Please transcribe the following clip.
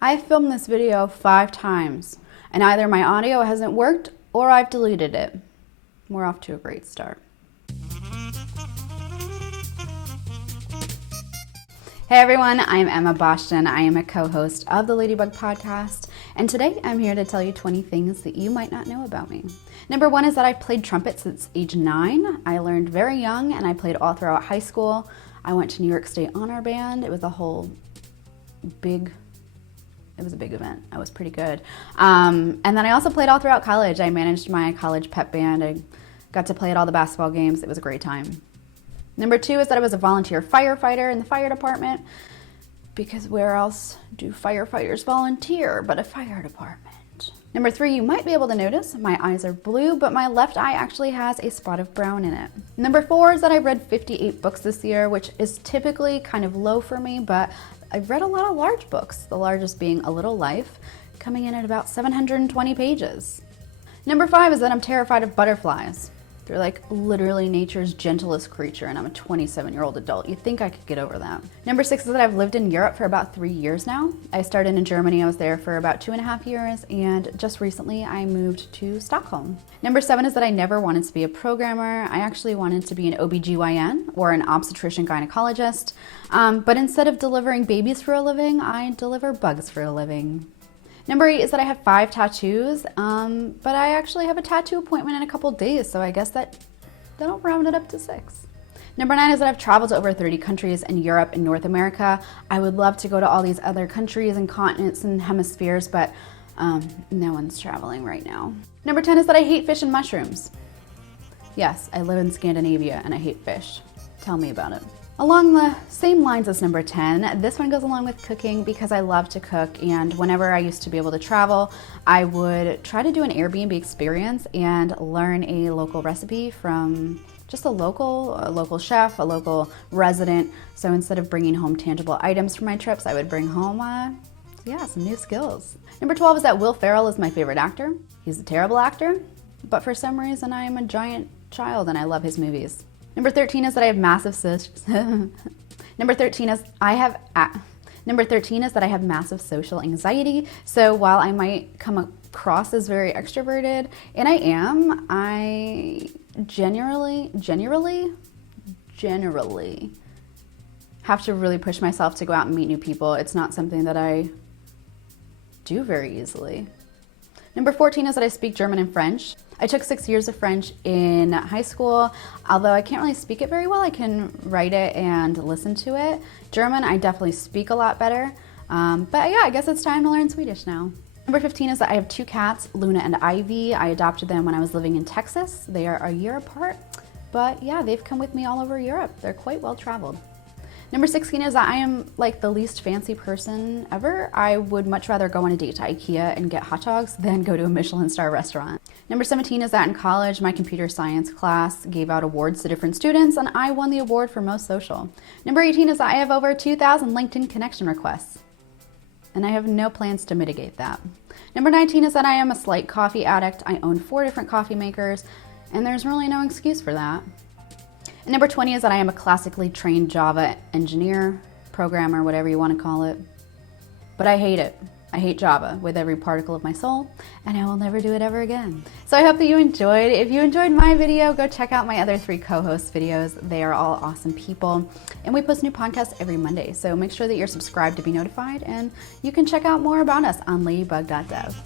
I've filmed this video 5 times, and either my audio hasn't worked or I've deleted it. We're off to a great start. Hey everyone, I'm Emma Boston. I am a co-host of the Ladybug Podcast, and today I'm here to tell you 20 things that you might not know about me. Number 1 is that I've played trumpet since age 9. I learned very young, and I played all throughout high school. I went to New York State Honor Band. It was a big event. I was pretty good. And then I also played all throughout college. I managed my college pep band. I got to play at all the basketball games. It was a great time. Number 2 is that I was a volunteer firefighter in the fire department, because where else do firefighters volunteer but a fire department? Number 3, you might be able to notice my eyes are blue, but my left eye actually has a spot of brown in it. Number 4 is that I've read 58 books this year, which is typically kind of low for me, but I've read a lot of large books, the largest being A Little Life, coming in at about 720 pages. Number 5 is that I'm terrified of butterflies. They're like literally nature's gentlest creature, and I'm a 27-year-old adult. You'd think I could get over that. Number 6 is that I've lived in Europe for about 3 years now. I started in Germany. I was there for about 2.5 years, and just recently I moved to Stockholm. Number 7 is that I never wanted to be a programmer. I actually wanted to be an OBGYN or an obstetrician gynecologist, but instead of delivering babies for a living, I deliver bugs for a living. Number 8 is that I have 5 tattoos, but I actually have a tattoo appointment in a couple days, so I guess that'll round it up to 6. Number 9 is that I've traveled to over 30 countries in Europe and North America. I would love to go to all these other countries and continents and hemispheres, but no one's traveling right now. Number 10 is that I hate fish and mushrooms. Yes, I live in Scandinavia and I hate fish. Tell me about it. Along the same lines as number 10, this one goes along with cooking because I love to cook, and whenever I used to be able to travel, I would try to do an Airbnb experience and learn a local recipe from just a local chef, a local resident. So instead of bringing home tangible items for my trips, I would bring home, some new skills. Number 12 is that Will Ferrell is my favorite actor. He's a terrible actor, but for some reason I am a giant child and I love his movies. Number 13 is that I have massive social anxiety. So while I might come across as very extroverted, and I generally have to really push myself to go out and meet new people. It's not something that I do very easily. Number 14 is that I speak German and French. I took 6 years of French in high school. Although I can't really speak it very well, I can write it and listen to it. German, I definitely speak a lot better. But yeah, I guess it's time to learn Swedish now. Number 15 is that I have 2 cats, Luna and Ivy. I adopted them when I was living in Texas. They are a year apart, but yeah, they've come with me all over Europe. They're quite well traveled. Number 16 is that I am like the least fancy person ever. I would much rather go on a date to IKEA and get hot dogs than go to a Michelin star restaurant. Number 17 is that in college, my computer science class gave out awards to different students, and I won the award for most social. Number 18 is that I have over 2,000 LinkedIn connection requests, and I have no plans to mitigate that. Number 19 is that I am a slight coffee addict. I own 4 different coffee makers, and there's really no excuse for that. And number 20 is that I am a classically trained Java engineer, programmer, whatever you want to call it. But I hate it. I hate Java with every particle of my soul, and I will never do it ever again. So I hope that you enjoyed. If you enjoyed my video, go check out my other 3 co-host videos. They are all awesome people, and we post new podcasts every Monday. So make sure that you're subscribed to be notified, and you can check out more about us on ladybug.dev.